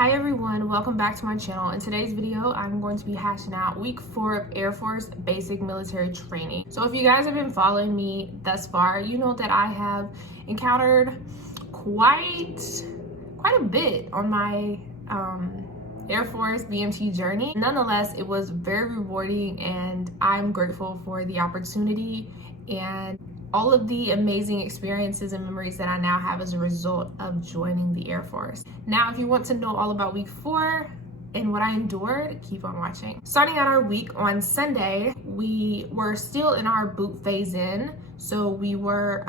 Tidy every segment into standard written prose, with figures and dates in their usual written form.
Hi everyone, welcome back to my channel. In today's video, I'm going to be hashing out week 4 of Air Force basic military training. So if you guys have been following me thus far, you know that I have encountered quite a bit on my Air Force BMT journey. Nonetheless, it was very rewarding and I'm grateful for the opportunity and all of the amazing experiences and memories that I now have as a result of joining the Air Force. Now, if you want to know all about week 4 and what I endured, keep on watching. Starting out our week on Sunday, we were still in our boot phase in. So we were,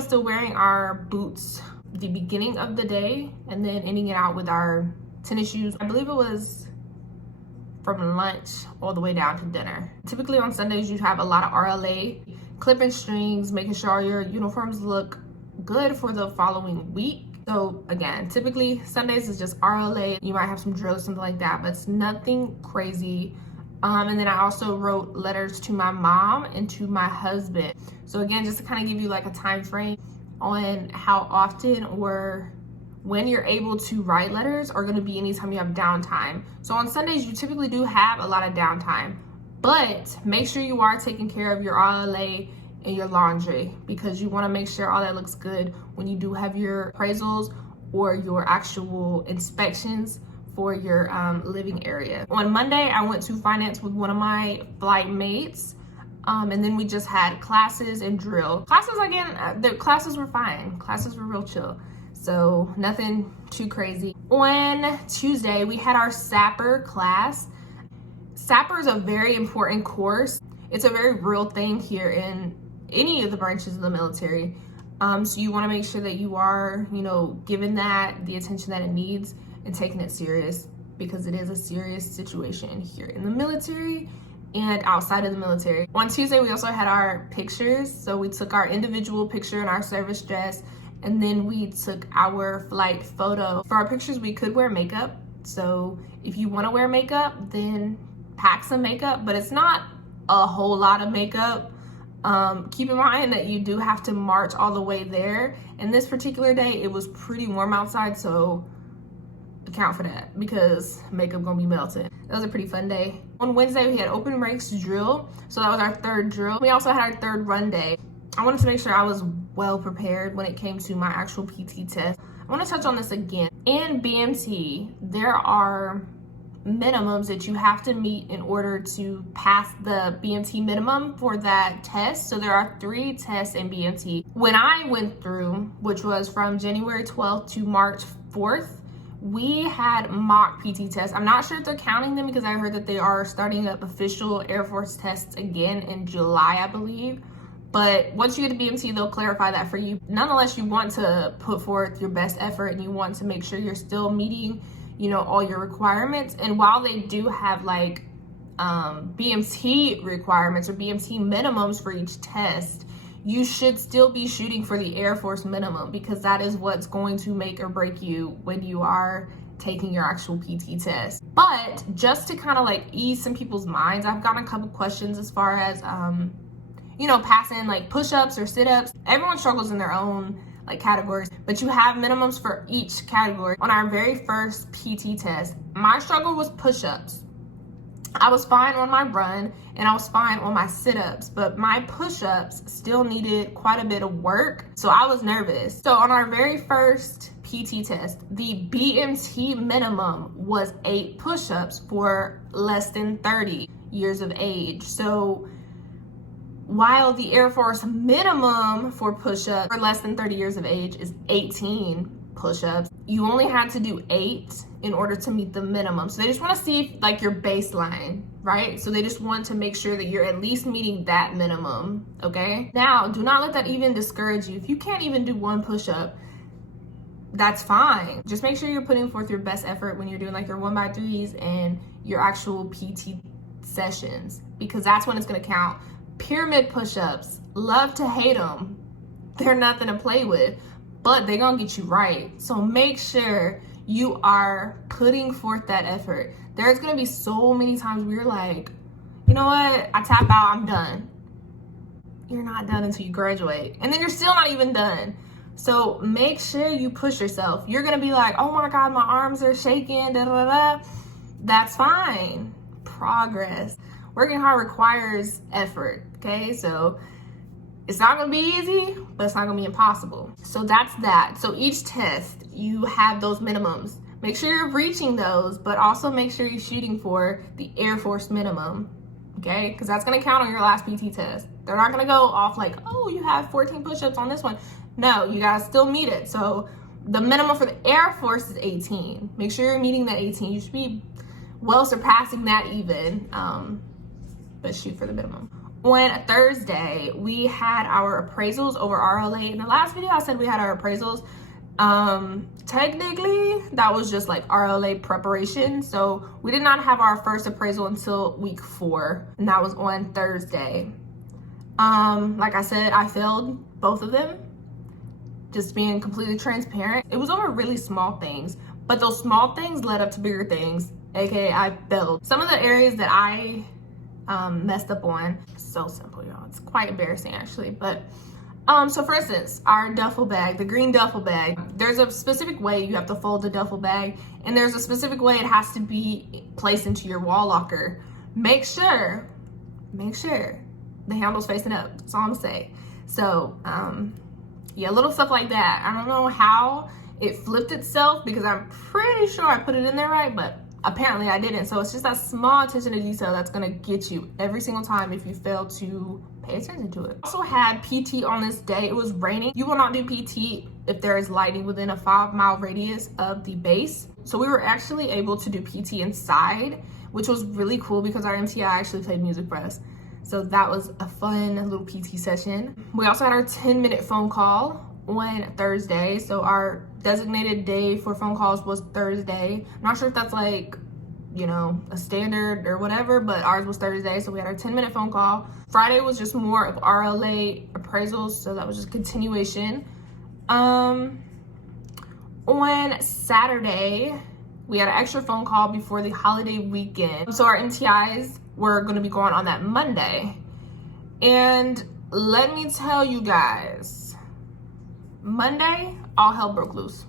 still wearing our boots the beginning of the day and then ending it out with our tennis shoes. I believe it was from lunch all the way down to dinner. Typically on Sundays, you have a lot of RLA, clipping strings, making sure your uniforms look good for the following week. So again, typically Sundays is just RLA. You might have some drills, something like that, but it's nothing crazy. And then I also wrote letters to my mom and to my husband. So again, just to kind of give you like a time frame on how often or when you're able to write letters are going to be anytime you have downtime. So on Sundays, you typically do have a lot of downtime, but make sure you are taking care of your RLA and your laundry because you want to make sure all that looks good when you do have your appraisals or your actual inspections for your living area. On Monday, I went to finance with one of my flight mates. And then we just had classes and drill. Classes, again, the classes were fine. Classes were real chill. So nothing too crazy. On Tuesday, we had our sapper class. Sapper is a very important course. It's a very real thing here in any of the branches of the military. So you want to make sure that you are, giving that the attention that it needs and taking it serious because it is a serious situation here in the military and outside of the military. On Tuesday, we also had our pictures. So we took our individual picture in our service dress, and then we took our flight photo. For our pictures, we could wear makeup. So if you want to wear makeup, then pack some makeup, but it's not a whole lot of makeup. Keep in mind that you do have to march all the way there. And this particular day, it was pretty warm outside, so account for that because makeup gonna be melted. That was a pretty fun day. On Wednesday, we had open ranks drill. So that was our third drill. We also had our third run day. I wanted to make sure I was well prepared when it came to my actual PT test. I want to touch on this again. In BMT, there are minimums that you have to meet in order to pass the BMT minimum for that test. So there are 3 tests in BMT. When I went through, which was from January 12th to March 4th, we had mock PT tests. I'm not sure if they're counting them because I heard that they are starting up official Air Force tests again in July, I believe. But once you get to BMT, they'll clarify that for you. Nonetheless, you want to put forth your best effort and you want to make sure you're still meeting, all your requirements. And while they do have like BMT requirements or BMT minimums for each test, you should still be shooting for the Air Force minimum because that is what's going to make or break you when you are taking your actual PT test. But just to kind of like ease some people's minds, I've gotten a couple questions as far as passing like push-ups or sit-ups. Everyone struggles in their own like categories, but you have minimums for each category. On our very first PT test, my struggle was push-ups. I was fine on my run and I was fine on my sit-ups, but my push-ups still needed quite a bit of work. So I was nervous. So on our very first PT test, the BMT minimum was 8 push-ups for less than 30 years of age. So while the Air Force minimum for push-ups for less than 30 years of age is 18 push-ups, you only had to do 8 in order to meet the minimum. So they just want to see like your baseline, right? So they just want to make sure that you're at least meeting that minimum, okay? Now, do not let that even discourage you. If you can't even do 1 push-up, that's fine. Just make sure you're putting forth your best effort when you're doing like your 1x3s and your actual PT sessions because that's when it's going to count. Pyramid push-ups, love to hate them. They're nothing to play with, but they're gonna get you right. So make sure you are putting forth that effort. There's gonna be so many times where you're like, you know what, I tap out, I'm done. You're not done until you graduate. And then you're still not even done. So make sure you push yourself. You're gonna be like, oh my God, my arms are shaking, da da da. That's fine. Progress. Working hard requires effort, okay? So it's not gonna be easy, but it's not gonna be impossible. So that's that. So each test, you have those minimums. Make sure you're reaching those, but also make sure you're shooting for the Air Force minimum, okay? Because that's gonna count on your last PT test. They're not gonna go off like, oh, you have 14 push-ups on this one. No, you gotta still meet it. So the minimum for the Air Force is 18. Make sure you're meeting that 18. You should be well surpassing that even, but shoot for the minimum. On Thursday, we had our appraisals over RLA. In the last video, I said we had our appraisals. Technically, that was just like RLA preparation. So we did not have our first appraisal until week 4, and that was on Thursday. Like I said, I failed both of them. Just being completely transparent. It was over really small things, but those small things led up to bigger things, aka I failed. Some of the areas that I messed up on, so simple, y'all. It's quite embarrassing actually, but so for instance, our duffel bag, the green duffel bag, there's a specific way you have to fold the duffel bag, and there's a specific way it has to be placed into your wall locker. Make sure the handle's facing up. That's all I'm gonna say. So yeah, little stuff like that. I don't know how it flipped itself because I'm pretty sure I put it in there right, but apparently I didn't. So it's just that small attention to detail that's gonna get you every single time if you fail to pay attention to it. Also had PT on this day. It was raining. You will not do PT if there is lighting within a 5-mile radius of the base. So we were actually able to do PT inside, which was really cool because our MTI actually played music for us. So that was a fun little PT session. We also had our 10-minute phone call on Thursday. So our designated day for phone calls was Thursday. I'm not sure if that's like, you know, a standard or whatever, but ours was Thursday. So we had our 10-minute phone call. Friday was just more of RLA appraisals. So that was just continuation. On Saturday, we had an extra phone call before the holiday weekend. So our MTIs were going to be going on that Monday. And let me tell you guys, Monday, all hell broke loose.